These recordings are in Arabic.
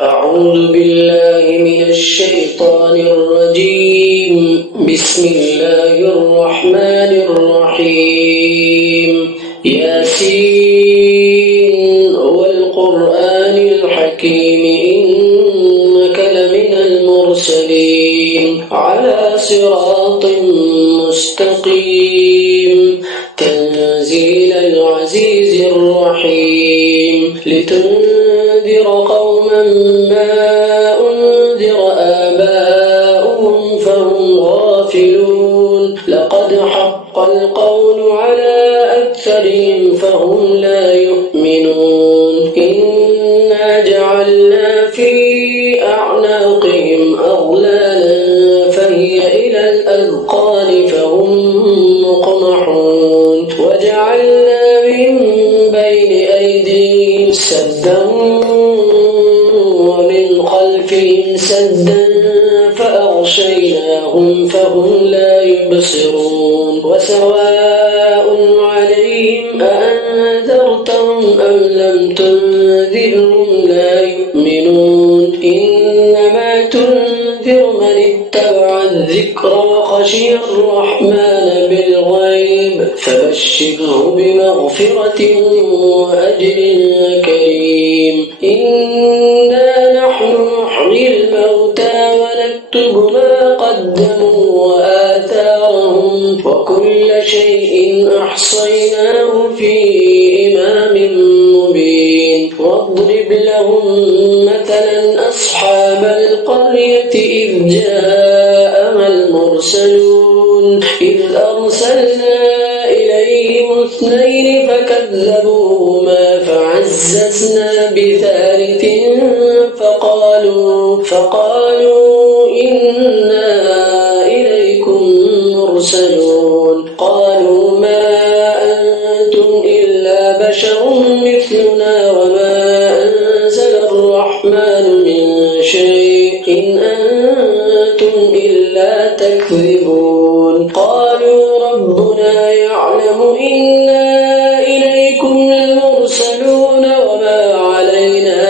أعوذ بالله من الشيطان الرجيم. بسم الله الرحمن الرحيم. ياسين والقرآن الحكيم إنك لمن المرسلين على صراط مستقيم تنزيل العزيز الرحيم لتنذر قوما ما أنذر آباؤهم فهم غافلون لقد حق القول على أكثرهم فهم لا يؤمنون إنا جعلنا في أعناقهم أغلالا فهي إلى الأذقان فهم مقمحون وجعلنا من بين أيديهم سدا ومن خلفهم سدا فأغشيناهم فهم لا يبصرون وسواء عليهم أأنذرتهم أم لم تنذرهم لا يؤمنون إنما تنذر من اتبع الذكر وخشي الرحمن بالغيب فبشره بمغفرة وأجر كريم. إنا نحن نحيي الموتى ونكتب ما قدموا وآثارهم وكل شيء أحصيناه في إمام مبين. واضرب لهم مثلا أصحاب القرية إذ جاءها المرسلون إذ أرسلنا إليهم اثنين فكذبوهما فعززنا بثالث فقالوا إنا إليكم مرسلون قالوا ما أنتم إلا بشر مثلنا وما أنزل الرحمن من شيء إن أنتم إلا تكذبون. قالوا ربنا يعلم إنا إليكم لمرسلون وما علينا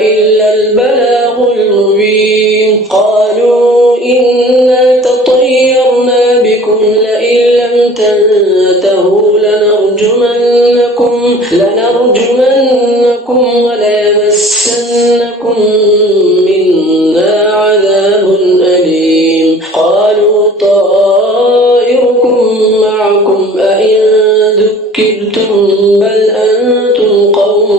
إلا البلاغ المبين. قالوا إنا تطيرنا بكم لئن لم تنتهوا لنرجمنكم وليمسنكم منا عذاب أليم. قالوا طائركم معكم أئن ذكرتم بل أنتم قوم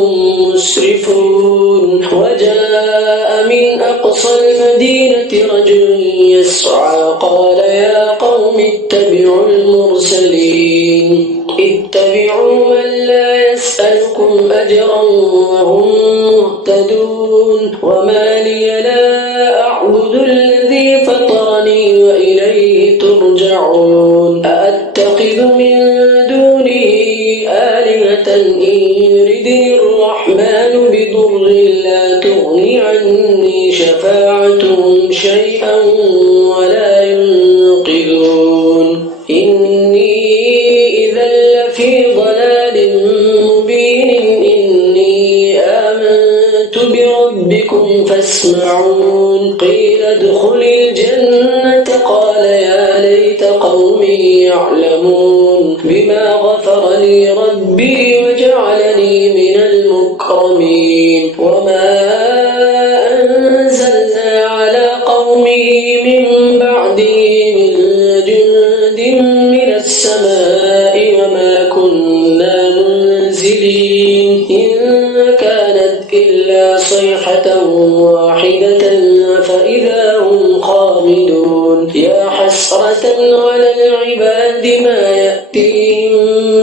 مسرفون. وجاء من أقصى المدينة رجل يسعى قال يا قوم اتبعوا المرسلين اتبعوا من لا يسألكم أجرا وهم مهتدون. وما لي لا أعبد الذي فطرني وإليه ترجعون. أأتخذ من دونه آلهة إن يردني الرحمن بضر لا تغني عني شفاعتهم شيئا ولا ينقذون. إني إذا لفي ضلال مبين. إني آمنت بربكم فاسمعون. قيل ادخل الجنة قال يا ليت قومي يعلمون بما غفر لي ربي وجعلني من المكرمين. وما أنزلنا على قومه من بعده من جند من السماء وما كنا منزلين إن كانت إلا صيحة واحدة فإذا هم خامدون. يا حسرة على العباد ما يأتيهم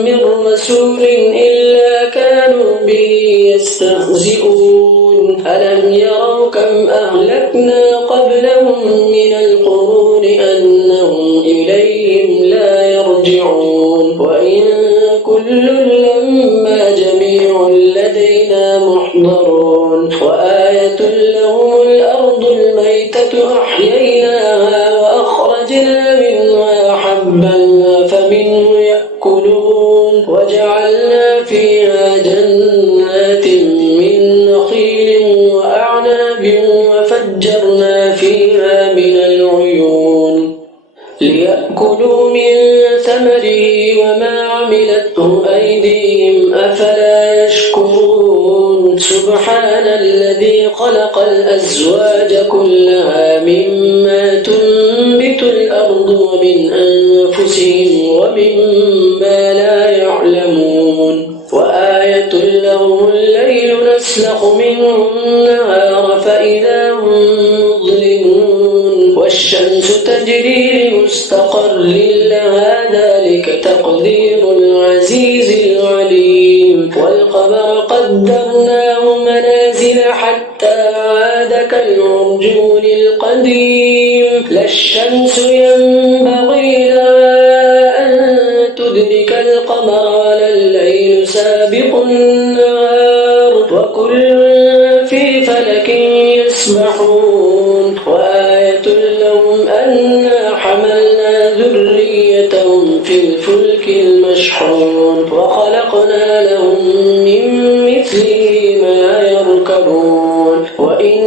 من رسول إلا كانوا به يستهزئون. ألم يروا كم أهلكنا قبلهم من القرون أنهم إليهم لا يرجعون. وإن كل لما جميع لدينا محضرون. وآية لهم الأرض الميتة أحييناها وأخرجنا منها حبا فمنه يأكلون. وجعلنا فيها جنات من نخيل وأعناب أعناب وفجرنا فيها من العيون ليأكلوا من ثمره وما عملته أيديهم أفلا يشكرون سبحان الذي خلق الأزواج كلها مما تنبت الأرض ومن أنفسهم ومما لا يعلمون وآية لهم الليل نسلخ منه النهار فإذا هم مظلمون والشمس تجري لمستقر لها ذلك تقدير العزيز العليم والقمر قدرناه منازل حتى عاد كالعرجون القديم لا الشمس ينبغي لها أن تدرك القمر ولا الليل سابق النهار وكل في فلك يسبحون وآية لهم أنا حملنا ذريتهم في الفلك المشحون وخلقنا لهم من مثله ما يركبون وإن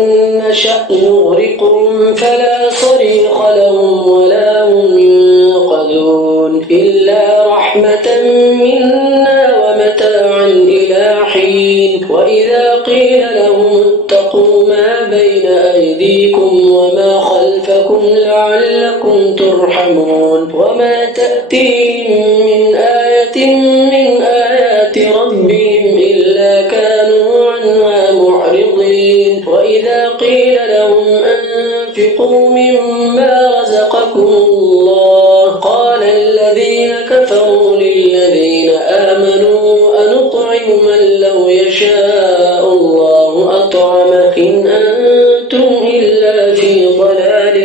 نشأ نغرقهم فلا صريخ لهم ولا هم ينقذون إلا رحمة منا ومتاعا إلى حين وإذا قيل لهم اتقوا ما بين أيديكم وما خلفكم لعلكم ترحمون وما تأتيهم من آية من آيات ربهم إلا كانوا عنها معرضين وإذا قيل لهم أنفقوا مما رزقكم الله قال الذين كفروا للذين آمنوا أنطعم من لو يشاء الله أطعمه إن أنتم إلا في ضلال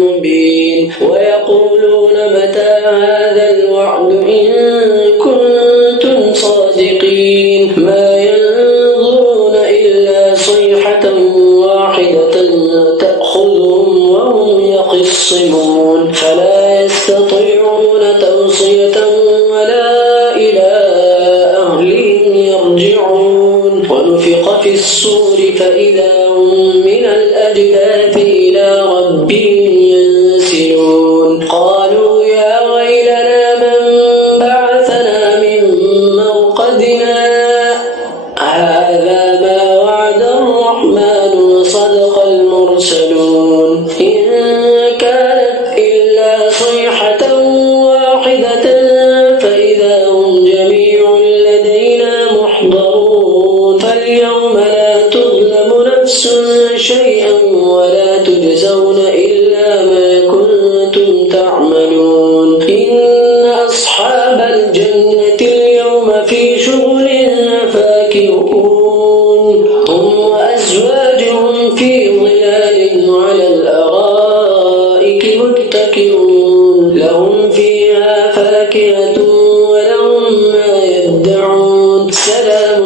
مبين ويقولون متى هذا الوعد إن كنتم صادقين ما ينظرون إلا صيحة واحدة تأخذهم وهم يخصمون فلا يستطيعون توصية ولا إلى أهلهم يرجعون ونفخ في الصور فإذا هم من الأجداث إلى ربهم ينسلون قالوا يا ويلنا من بعثنا من مرقدنا هذا ما وعد الرحمن وصدق المرسلون إن كانت إلا صيحة واحدة فإذا هم جميع لدينا محضرون فاليوم لا تظلم نفس شيئا ولا تجزون إلا ما كنتم تعملون إن أصحاب الجنة اليوم في شغل فاكهون هم وأزواجهم في ظلال على الأرائك متكئون لهم فيها فاكهة ولهم ما يدعون سلام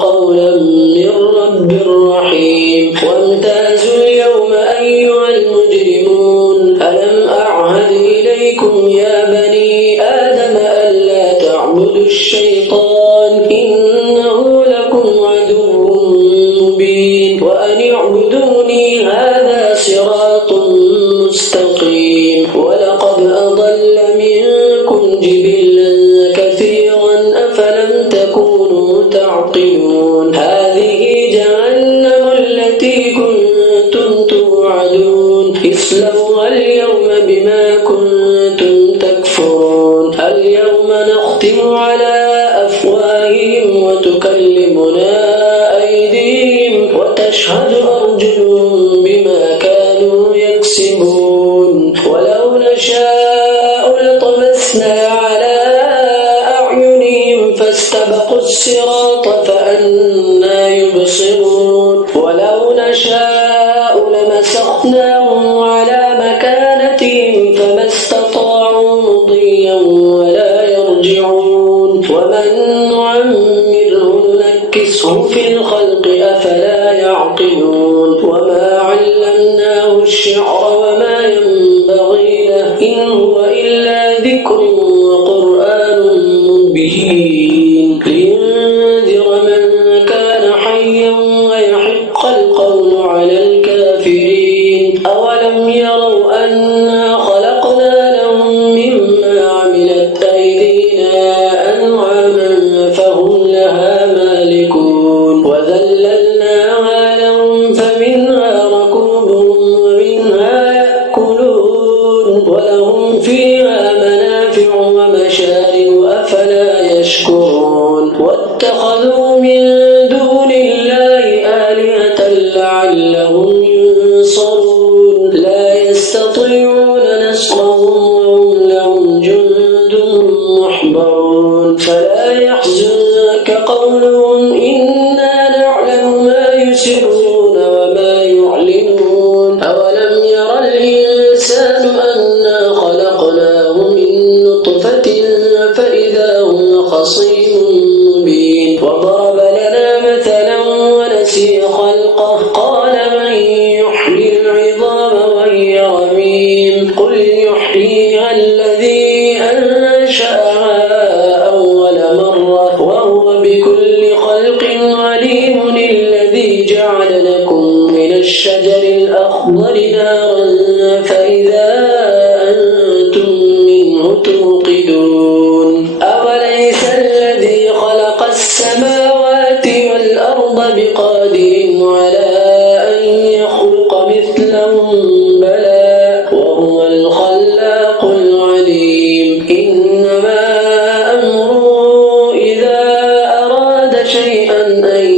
قولا من رب رحيم وامتازوا اليوم أيها المجرمون ألم أعهد إليكم يا بني آدم ألا تعبدوا الشيطان إنه لكم عدو مبين وأن اعبدوني هذا صراط مستقيم ولقد أضل منكم جبلا كثيرا أفلم تكونوا تعقلون هذه جهنم التي كنتم توعدون اصلوها اليوم بما كنتم تكفرون اليوم نختم على أفواههم وتكلمنا أيديهم وتشهد أرجلهم بما كانوا يكسبون ولو نشاء لطمسنا على أعينهم فاستبقوا الصراط فأنى يبصرون ولو نشاء لمسخناهم على مكانتهم فما استطاعوا مضيا ولا يرجعون ومن نعمره ننكسه في الخلق أفلا يعقلون وما علمناه الشعر وما ينبغي له إن هو إلا ذكر وقرآن مبين لينذر من كان حيا ويحق القول على الكافرين أولم يروا أنا خلقنا لهم مما عملت أيدينا أنعاما فهم لها مالكون وذللناها لهم فمنها ركوبهم ومنها يأكلون ولهم فيها منافع ومشارب أفلا يشكرون واتخذوا من دون الله آلهة لعلهم ينصرون لا يستطيعون نصرهم وهم لهم جند محضرون فلا يحزنك قولهم إنا نعلم ما يسرون وما يعلنون أولم ير الإنسان أنا خلقناه من نطفة فإذا هو خصيم مبين وضرب لنا مثلا ونسي خلقه قال من يحيي العظام وهي رميم قل يحييها الذي أنشأها أول مرة وهو بكل خلق عليم الذي جعل لكم من الشجر الأخضر نارا فإذا أنتم منه توقدون أوليس الذي خلق السماوات والأرض بقادر على أن يخلق مثلهم بلى وهو الخلاق العليم إنما أمره إذا أراد شيئا أن